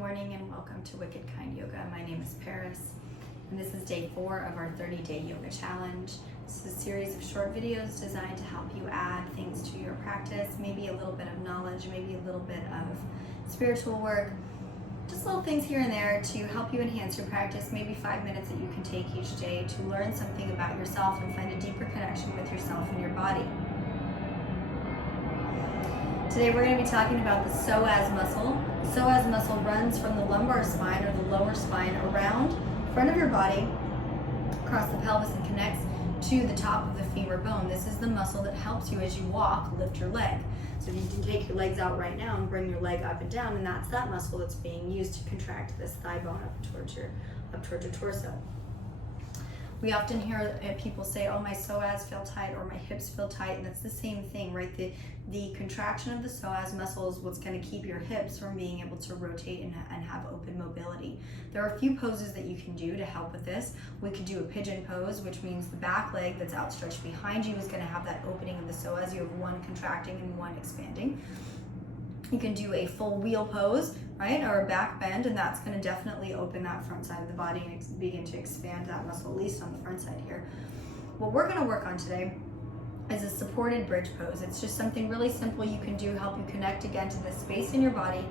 morning and welcome to Wicked Kind Yoga. My name is Paris and this is day 4 of our 30-day yoga challenge. This is a series of short videos designed to help you add things to your practice, maybe a little bit of knowledge, maybe a little bit of spiritual work, just little things here and there to help you enhance your practice, maybe 5 minutes that you can take each day to learn something about yourself and find a deeper connection with yourself and your body. Today we're going to be talking about the psoas muscle. The psoas muscle runs from the lumbar spine or the lower spine around the front of your body, across the pelvis, and connects to the top of the femur bone. This is the muscle that helps you as you walk lift your leg. So you can take your legs out right now and bring your leg up and down, and that's that muscle that's being used to contract this thigh bone up towards your torso. We often hear people say, oh, my psoas feel tight or my hips feel tight, and that's the same thing, right? The contraction of the psoas muscle is what's going to keep your hips from being able to rotate and have open mobility. There are a few poses that you can do to help with this. We could do a pigeon pose, which means the back leg that's outstretched behind you is going to have that opening of the psoas. You have one contracting and one expanding. You can do a full wheel pose, right, or a back bend, and that's going to definitely open that front side of the body and begin to expand that muscle, at least on the front side here. What we're going to work on today is a supported bridge pose. It's just something really simple you can do, help you connect again to the space in your body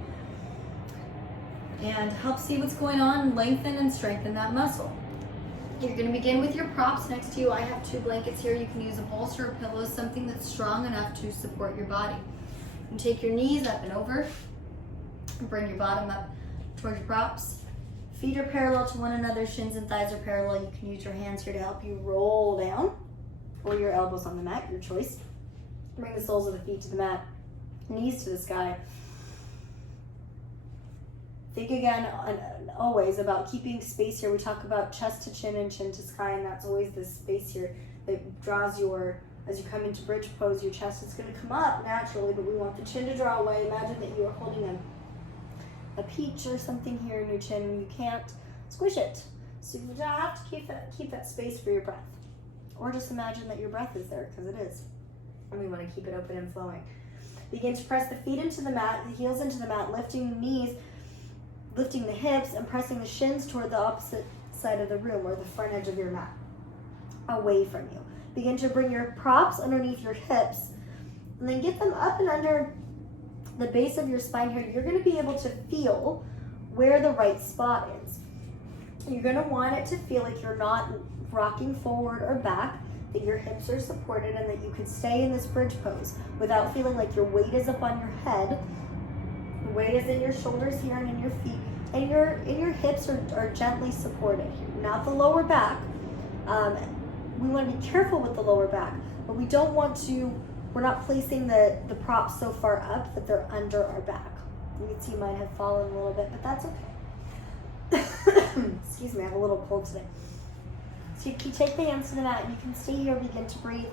and help see what's going on, lengthen and strengthen that muscle. You're going to begin with your props next to you. I have 2 blankets here. You can use a bolster or pillow, something that's strong enough to support your body. You take your knees up and over, bring your bottom up towards your props. Feet are parallel to one another, shins and thighs are parallel. You can use your hands here to help you roll down, or your elbows on the mat, your choice. Bring the soles of the feet to the mat, knees to the sky. Think again, always about keeping space here. We talk about chest to chin and chin to sky, and that's always this space here that draws as you come into bridge pose, your chest is going to come up naturally, but we want the chin to draw away. Imagine that you are holding a peach or something here in your chin, and you can't squish it. So you have to keep that space for your breath. Or just imagine that your breath is there, because it is. And we want to keep it open and flowing. Begin to press the feet into the mat, the heels into the mat, lifting the knees, lifting the hips, and pressing the shins toward the opposite side of the room, or the front edge of your mat, away from you. Begin to bring your props underneath your hips, and then get them up and under the base of your spine here. You're going to be able to feel where the right spot is. You're going to want it to feel like you're not rocking forward or back, that your hips are supported, and that you can stay in this bridge pose without feeling like your weight is up on your head. The weight is in your shoulders here and in your feet, and your hips are gently supported here, not the lower back. We want to be careful with the lower back, but we're not placing the props so far up that they're under our back. You can see mine have fallen a little bit, but that's okay. Excuse me, I have a little cold today. So you can take the hands to the mat, and you can stay here, begin to breathe,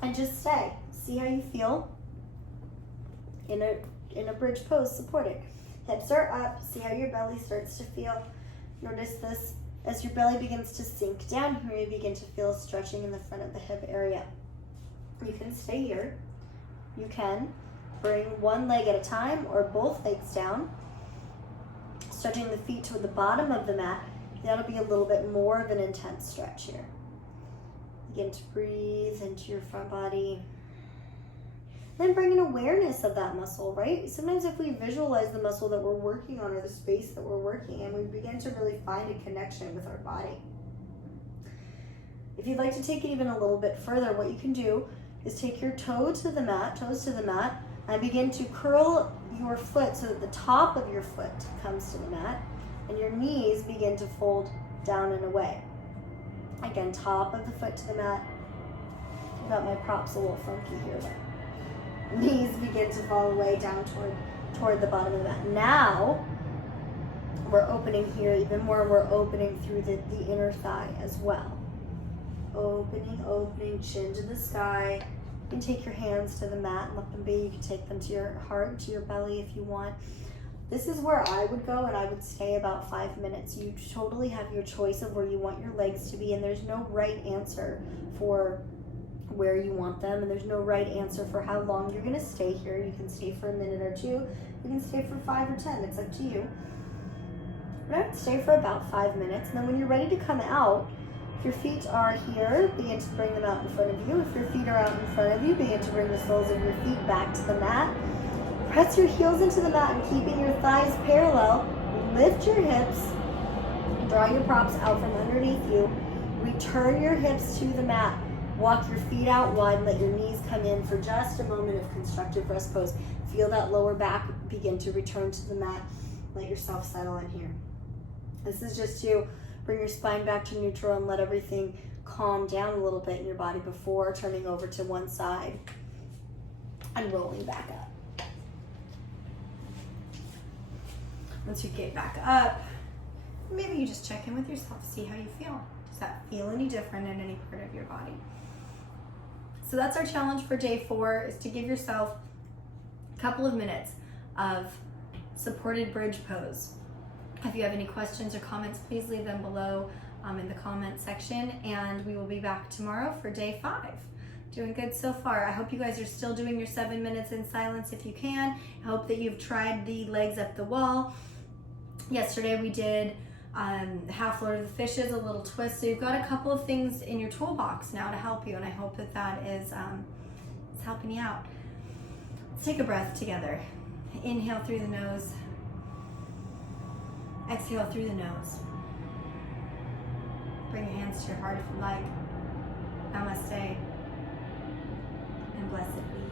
and just stay. See how you feel in a bridge pose, supported. Hips are up, see how your belly starts to feel. Notice this. As your belly begins to sink down here, you begin to feel stretching in the front of the hip area. You can stay here. You can bring one leg at a time or both legs down, stretching the feet toward the bottom of the mat. That'll be a little bit more of an intense stretch here. Begin to breathe into your front body. Then bring an awareness of that muscle, right? Sometimes if we visualize the muscle that we're working on or the space that we're working in, we begin to really find a connection with our body. If you'd like to take it even a little bit further, what you can do is take your toes to the mat, and begin to curl your foot so that the top of your foot comes to the mat, and your knees begin to fold down and away. Again, top of the foot to the mat. Got my props a little funky here, but knees begin to fall away down toward the bottom of the mat. Now, we're opening here even more. We're opening through the inner thigh as well. Opening, chin to the sky. You can take your hands to the mat and let them be. You can take them to your heart, to your belly if you want. This is where I would go, and I would stay about 5 minutes. You totally have your choice of where you want your legs to be, and there's no right answer for where you want them, and there's no right answer for how long you're going to stay here. You can stay for a minute or two, you can stay for 5 or 10, it's up to you. But I would stay for about 5 minutes, and then when you're ready to come out, if your feet are here, begin to bring them out in front of you. If your feet are out in front of you, begin to bring the soles of your feet back to the mat. Press your heels into the mat and keeping your thighs parallel, lift your hips, draw your props out from underneath you, return your hips to the mat, walk your feet out wide, let your knees come in for just a moment of constructive rest pose. Feel that lower back begin to return to the mat. Let yourself settle in here. This is just to bring your spine back to neutral and let everything calm down a little bit in your body before turning over to one side and rolling back up. Once you get back up, maybe you just check in with yourself, see how you feel. Does that feel any different in any part of your body? So that's our challenge for day 4, is to give yourself a couple of minutes of supported bridge pose. If you have any questions or comments, please leave them below in the comment section, and we will be back tomorrow for day 5. Doing good so far. I hope you guys are still doing your 7 minutes in silence if you can. I hope that you've tried the legs up the wall. Yesterday we did half Lord of the Fishes, a little twist. So you've got a couple of things in your toolbox now to help you, and I hope that that is helping you out. Let's take a breath together. Inhale through the nose. Exhale through the nose. Bring your hands to your heart if you like. Namaste, and blessed be.